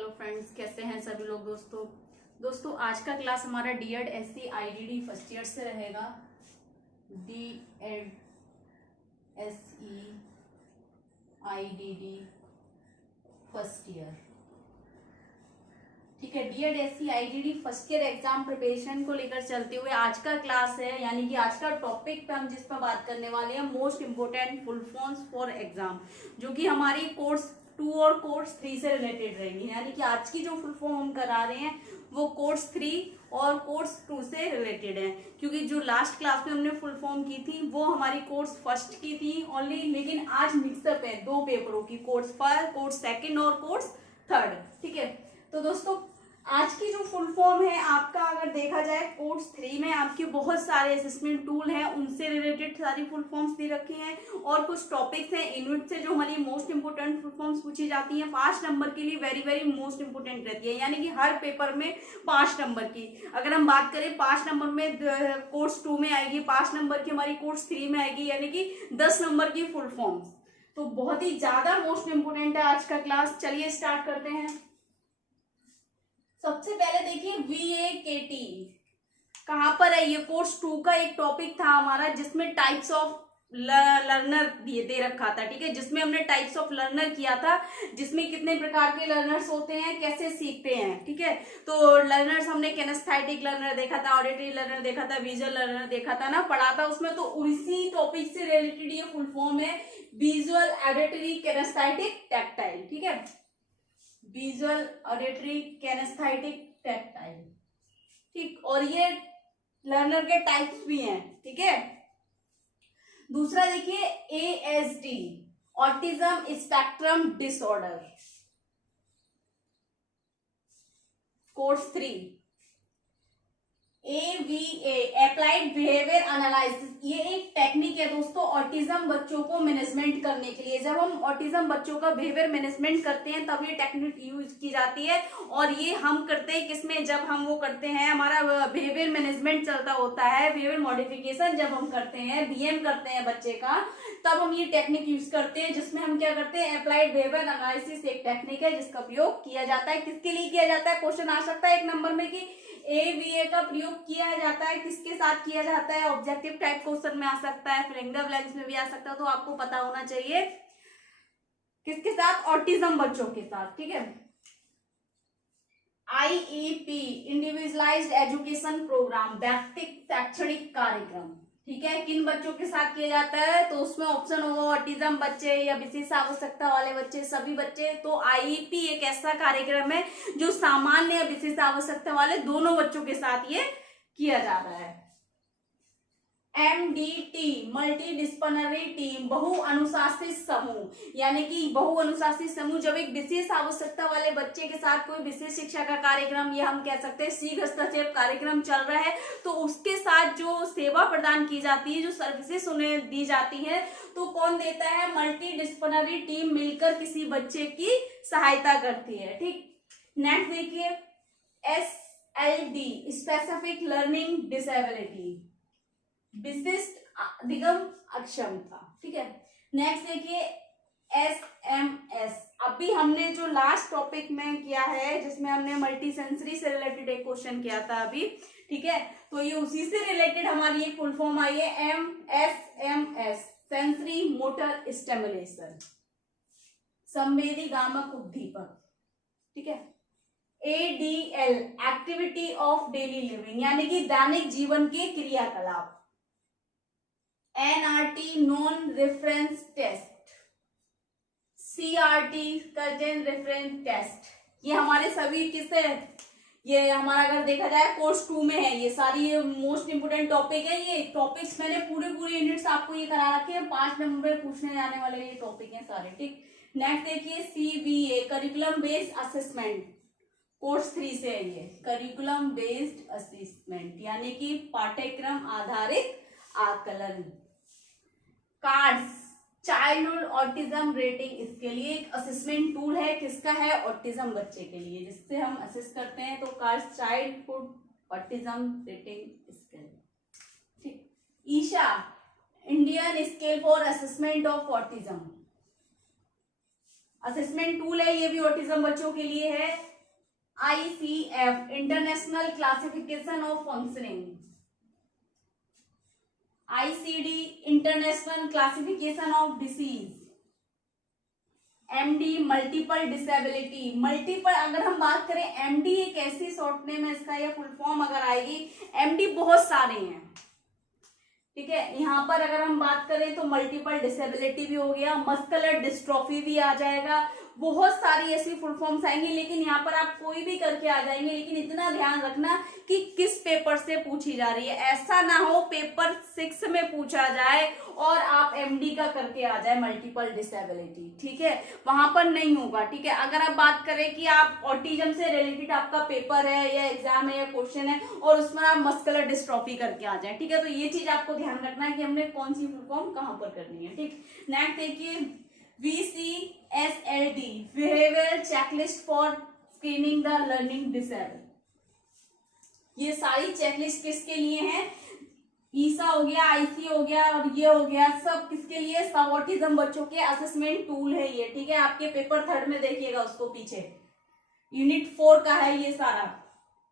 Hello friends, कैसे हैं सभी लोग। दोस्तों आज का क्लास हमारा DEd SC IDD first year से रहेगा। DEd SE IDD first year, ठीक है। DEd SC IDD first year exam preparation को लेकर चलते हुए आज का क्लास है, यानी कि आज का टॉपिक पे हम जिस पर बात करने वाले हैं most important full forms for exam, जो कि हमारी कोर्स 2 और कोर्स 3 से रिलेटेड रहेंगी। यानी कि आज की जो फुल फॉर्म हम करा रहे हैं वो कोर्स 3 और कोर्स 2 से रिलेटेड है, क्योंकि जो लास्ट क्लास में हमने फुल फॉर्म की थी वो हमारी कोर्स फर्स्ट की थी ओनली, लेकिन आज मिक्सअप है 2 पेपरों की, कोर्स फर्स्ट, कोर्स सेकंड और कोर्स थर्ड, ठीक है। तो दोस्तों आज की जो फुल फॉर्म है आपका, अगर देखा जाए कोर्स 3 में आपके बहुत सारे असेसमेंट टूल हैं, उनसे रिलेटेड सारी फुल फॉर्म्स दे रखी हैं और कुछ टॉपिक्स हैं यूनिट से जो हमारी मोस्ट इंपोर्टेंट फुल फॉर्म्स पूछी जाती हैं 5 नंबर के लिए, वेरी वेरी मोस्ट इंपोर्टेंट रहती है। यानी कि हर पेपर में 5 नंबर की, अगर हम बात करें 5 नंबर में कोर्स 2 में आएगी, 5 नंबर की हमारी कोर्स 3 में आएगी, यानी कि 10 नंबर की फुल फॉर्म्स। तो बहुत ही ज्यादा मोस्ट इंपोर्टेंट है आज का क्लास। चलिए स्टार्ट करते हैं। सबसे पहले देखिए VAKT कहां पर है। ये कोर्स 2 का एक टॉपिक था हमारा, जिसमें टाइप्स ऑफ लर्नर दे रखा था, ठीक है, जिसमें हमने टाइप्स ऑफ लर्नर किया था, जिसमें कितने प्रकार के लर्नर्स होते हैं, कैसे सीखते हैं, ठीक है। तो लर्नर्स हमने किनेस्थेटिक लर्नर देखा था, ऑडिटरी लर्नर देखा था, विजुअल लर्नर देखा था ना, पढ़ा था उसमें। तो उसी टॉपिक से रिलेटेड ये फुल फॉर्म है, विजुअल, ऑडिटरी, किनेस्थेटिक, टैक्टाइल, ठीक है। विजुअल, ऑडिटरी, किनेस्थेटिक, टैक्टाइल, ठीक। और ये लर्नर के टाइप्स भी हैं, ठीक है। दूसरा देखिए ASD, autism spectrum disorder, course 3। AVA, applied behaviour analysis, ये एक टेक्निक है दोस्तों ऑटिज्म बच्चों को मैनेजमेंट करने के लिए। जब हम ऑटिज्म बच्चों का बिहेवियर मैनेजमेंट करते हैं तब ये टेक्निक यूज की जाती है, और ये हम करते हैं किसमें, जब हम वो करते हैं, हमारा बिहेवियर मैनेजमेंट चलता होता है, बिहेवियर मॉडिफिकेशन जब हम करते हैं, BM करते हैं बच्चे का, तब हम ये टेक्निक यूज करते हैं, जिसमें हम क्या करते हैं, अप्लाइड बिहेवियर एनालिसिस एक टेक्निक है जिसका प्रयोग किया जाता है। किसके लिए किया जाता है, क्वेश्चन आ सकता है 1 नंबर में कि AVA का प्रयोग किया जाता है किसके साथ किया जाता है, ऑब्जेक्टिव टाइप क्वेश्चन में आ सकता है, फिर द ब्लैंक्स में भी आ सकता है। तो आपको पता होना चाहिए किसके साथ, ऑटिज्म बच्चों के साथ, ठीक है। IEP, इंडिविजुअलाइज्ड एजुकेशन प्रोग्राम, व्यक्तिगत शैक्षणिक कार्यक्रम, ठीक है, किन बच्चों के साथ किया जाता है, तो उसमें ऑप्शन होगा ऑटिज्म बच्चे या विशेष आवश्यकता वाले बच्चे, सभी बच्चे। तो IEP एक ऐसा कार्यक्रम है जो सामान्य या विशेष आवश्यकता वाले दोनों बच्चों के साथ ये किया जा रहा है। MDT, मल्टी डिसिप्लिनरी टीम, बहु अनुशासित समूह, यानी कि बहु अनुशासित समूह जब एक विशेष आवश्यकता वाले बच्चे के साथ कोई विशेष शिक्षा का कार्यक्रम, या हम कह सकते हैं शीघ्र हस्तक्षेप कार्यक्रम चल रहा है, तो उसके साथ जो सेवा प्रदान की जाती है, जो सर्विसेज उन्हें दी जाती है, तो कौन देता है, मल्टी डिसिप्लिनरी टीम मिलकर किसी बच्चे की सहायता करती है, ठीक। नेक्स्ट देखिए SLD, स्पेसिफिक लर्निंग डिसेबिलिटी, विशिष्ट अधिगम अक्षमता, ठीक है। नेक्स्ट देखिए SMS, अभी हमने जो लास्ट टॉपिक में किया है, जिसमें हमने मल्टी सेंसरी से रिलेटेड एक क्वेश्चन किया था अभी, ठीक है, तो ये उसी से रिलेटेड हमारी एक फुल फॉर्म आई है SMS, सेंसरी मोटर स्टिमुलेशन, संवेदी गामक उद्दीपक, ठीक है। ADL, activity of daily living, यानी कि दैनिक जीवन के क्रियाकलाप। NRT, non reference test. CRT, content reference test. ये हमारे सभी किससे, ये हमारा अगर देखा जाए कोर्स 2 में है, ये सारी मोस्ट इंपोर्टेंट टॉपिक है। ये टॉपिक्स मैंने पूरे यूनिट्स आपको ये करा रखे हैं, 5 नंबर में पूछने जाने वाले ये टॉपिक हैं सारे, ठीक। नेक्स्ट देखिए CBA, curriculum based assessment, course 3 से है ये, करिकुलम बेस्ड असेसमेंट, यानी कि पाठ्यक्रम आधारित आकलन। कार्ड्स, चाइल्डहुड ऑटिज्म रेटिंग, इसके लिए एक असेसमेंट टूल है, किसका है, ऑटिज्म बच्चे के लिए, जिससे हम असेस करते हैं। तो CARS, childhood autism rating scale, ठीक। ISAA, Indian scale for assessment of autism, assessment tool है, ये भी ऑटिज्म बच्चों के लिए है। ICF international classification of functioning, ICD international classification of disease, MD multiple disability. Multiple अगर हम बात करें MD एक ऐसी शॉर्ट नेम है इसका, या फुल फॉर्म अगर आएगी, MD बहुत सारे हैं, ठीक है। यहाँ पर अगर हम बात करें तो मल्टीपल डिसेबिलिटी भी हो गया, मस्कुलर डिस्ट्रॉफी भी आ जाएगा, बहुत सारी ऐसी फुल फॉर्म्स आएंगी, लेकिन यहाँ पर आप कोई भी करके आ जाएंगे, लेकिन इतना ध्यान रखना कि किस पेपर से पूछी जा रही है। ऐसा ना हो पेपर 6 में पूछा जाए और आप MD का करके आ जाए मल्टीपल डिसेबिलिटी, ठीक है, वहां पर नहीं होगा, ठीक है। अगर आप बात करें कि आप ऑटिज्म से रिलेटेड आपका पेपर है या एग्जाम है या क्वेश्चन है और उसमें आप मस्कुलर डिस्ट्रॉफी करके आ जाए, ठीक है, तो ये चीज आपको ध्यान रखना है कि हमने कौन सी फुल फॉर्म कहां पर करनी है, ठीक। नेक्स्ट देखिए VCSLD behavioural checklist for screening the learning disable. ये सारी चेकलिस्ट किसके लिए है? ईसा हो गया, IC हो गया और ये हो गया, सब किसके लिए? सब ऑटिज्म बच्चों के असेसमेंट टूल है ये, ठीक है। आपके पेपर 3 में देखिएगा उसको पीछे, यूनिट 4 का है ये सारा।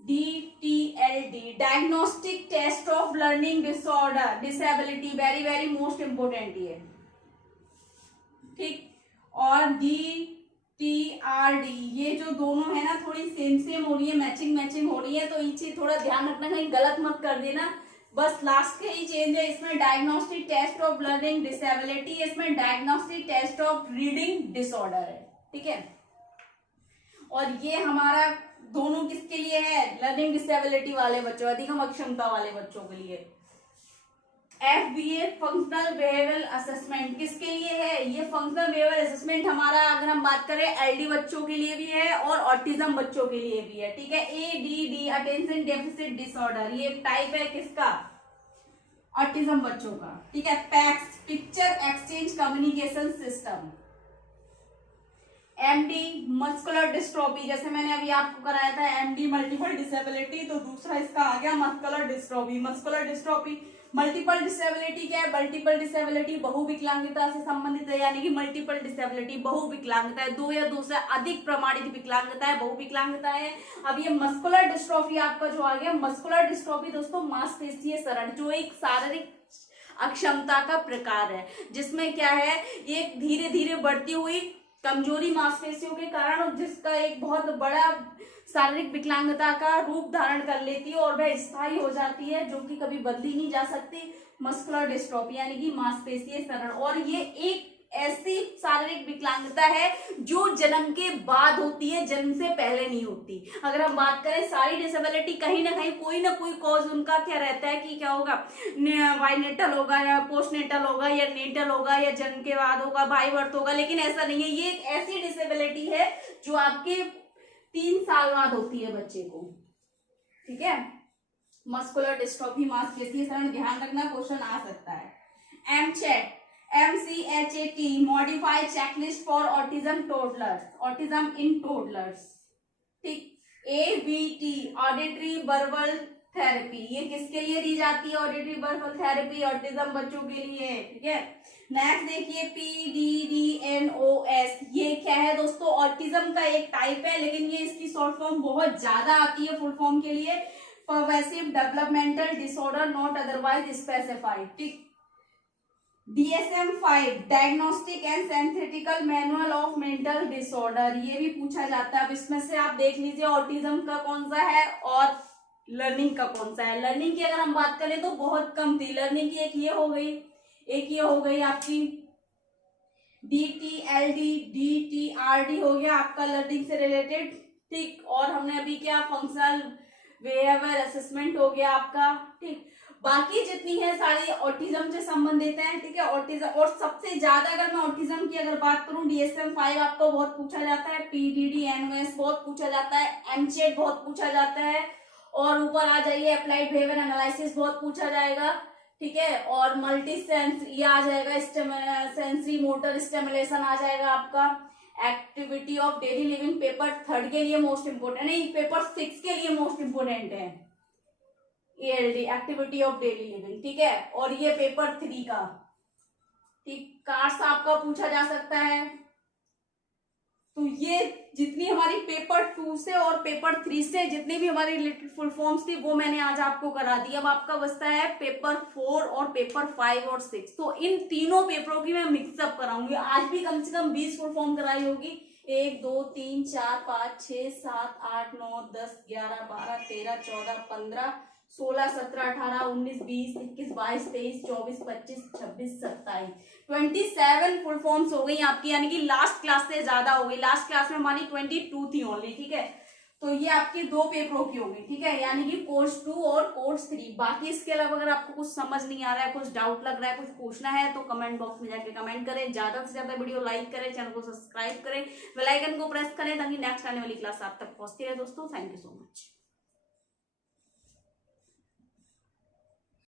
DTLD diagnostic test of learning disorder disability, very very most important ये, ठीक। और DTRD ये जो दोनों है ना थोड़ी सेम हो रही है, मैचिंग हो रही है, तो ये चीज थोड़ा ध्यान रखना, कहीं गलत मत कर देना, बस लास्ट के ही चेंज है। इसमें diagnostic test of learning disability, इसमें diagnostic test of reading disorder है, ठीक है। और ये हमारा दोनों किसके लिए है? लर्निंग डिसेबिलिटी वाले बच्चों, अधिगम अक्षमता वाले बच्चों के लिए। FBA फंक्शनल बिहेवियरल असेसमेंट किसके लिए है? ये फंक्शनल बिहेवियरल असेसमेंट हमारा अगर हम बात करें LD बच्चों के लिए भी है और ऑटिज्म बच्चों के लिए भी है, ठीक है। ADD अटेंशन डेफिसिट डिसऑर्डर, ये टाइप है किसका? ऑटिज्म बच्चों का, ठीक है। PACS picture exchange communication system. MD muscular dystrophy, जैसे मैंने अभी आपको कराया था MD मल्टीपल डिसेबिलिटी, तो दूसरा इसका आ गया muscular dystrophy. Muscular dystrophy multiple disability क्या है? मल्टीपल डिसेबिलिटी बहुविकलांगता से संबंधित है, यानी कि मल्टीपल डिसेबिलिटी बहुविकलांगता है, 2 या 2 से अधिक प्रमाणित विकलांगता है, बहुविकलांगता है। अब ये मस्कुलर डिस्ट्रोफी आपका जो आ गया, मस्कुलर डिस्ट्रोफी दोस्तों मांसपेशीय क्षरण, जो एक शारीरिक अक्षमता का प्रकार है, जिसमें क्या है, एक धीरे धीरे बढ़ती हुई कमजोरी मांसपेशियों के कारण, और जिसका एक बहुत बड़ा शारीरिक विकलांगता का रूप धारण कर लेती है और वह स्थायी हो जाती है, जो कि कभी बदली नहीं जा सकती। मस्कुलर डिस्ट्रोफी यानी कि मांसपेशीय क्षरण, और ये एक ऐसी शारीरिक विकलांगता है जो जन्म के बाद होती है, जन्म से पहले नहीं होती। अगर हम बात करें सारी डिसेबिलिटी, कहीं ना कहीं कोई ना कोई कॉज उनका क्या रहता है कि क्या होगा, बाइनेटल होगा या पोस्टनेटल होगा या नेटल होगा या जन्म के बाद होगा, बाई बर्थ होगा, लेकिन ऐसा नहीं है। ये एक ऐसी डिसेबिलिटी है जो आपके 3 साल बाद होती है बच्चे को, ठीक है। मस्कुलर डिस्ट्रोफी मांसपेशीय क्षरण, ध्यान रखना, क्वेश्चन आ सकता है। MCHAT modified checklist for autism toddlers, autism in toddlers, ठीक। ABT ऑडिटरी बर्बल थेरेपी, ये किसके लिए दी जाती है? ऑडिटरी बर्बल थेरेपी ऑटिज्म बच्चों के लिए, ठीक है। नेक्स्ट देखिए PDDNOS, ये क्या है दोस्तों? ऑटिज्म का एक टाइप है, लेकिन ये इसकी शॉर्ट फॉर्म बहुत ज्यादा आती है फुल फॉर्म के लिए, pervasive developmental disorder not otherwise specified, ठीक। DSM-5 diagnostic and synthetical manual of mental disorder, ये भी पूछा जाता है। अब इसमें से आप देख लीजिए ऑटिज्म का कौन सा है और लर्निंग का कौन सा है। लर्निंग की अगर हम बात करें तो बहुत कम थी लर्निंग की, एक ये हो गई, एक ये हो गई आपकी DTLD, DTRD हो गया आपका लर्निंग से रिलेटेड, ठीक। और हमने अभी क्या, फंक्शनल बिहेवियर असेसमेंट हो गया आपका, ठीक। बाकी जितनी है सारी ऑटिज्म से संबंधित है, ठीक है। ऑटिज्म, और सबसे ज्यादा अगर मैं ऑटिज्म की अगर बात करूं, DSM-5 आपको बहुत पूछा जाता है, PDDNOS बहुत पूछा जाता है, MCHAT बहुत पूछा जाता है, और ऊपर आ जाइए अप्लाइड बिहेवियर एनालिसिस बहुत पूछा जाएगा, ठीक है। और मल्टी सेंस ये आ जाएगा, सेंसरी मोटर स्टिमुलेशन आ जाएगा आपका। Activity of daily living paper 3 के लिए मोस्ट इंपोर्टेंट नहीं, पेपर 6 के लिए मोस्ट इंपोर्टेंट है ALD activity of daily living, ठीक है। और ये पेपर 3 का, ठीक। कार्ड्स आपका पूछा जा सकता है, तो ये जितनी हमारी पेपर 2 से और पेपर 3 से जितनी भी हमारी रिलेटेड फुल फॉर्म्स थी वो मैंने आज आपको करा दी। अब आपका बचता है पेपर 4 और पेपर 5 और 6। तो इन तीनों पेपरों की मैं मिक्सअप कराऊंगी। आज भी कम से कम 20 फुल फॉर्म कराई होगी। 1 2 3 4 5 6 7 8 9 10 11 12 13 14 15 16 17 18 19 20 21 22 23 24 25 26 27 27 फुल फॉर्म्स हो गई आपकी, यानी कि लास्ट क्लास से ज्यादा हो गई। लास्ट क्लास में हमारी 22 थी ओनली, ठीक है। तो ये आपकी 2 पेपरों की होगी, ठीक है, यानी कि कोर्स 2 और कोर्स 3। बाकी इसके अलावा अगर आपको कुछ समझ नहीं आ रहा है, कुछ डाउट लग रहा है, कुछ पूछना है तो कमेंट बॉक्स में जाके कमेंट करें। ज्यादा से ज्यादा वीडियो लाइक करें, चैनल को सब्सक्राइब करें, बेल आइकन को प्रेस करें ताकि नेक्स्ट आने वाली क्लास आप तक पहुंचती रहे। दोस्तों थैंक यू सो मच।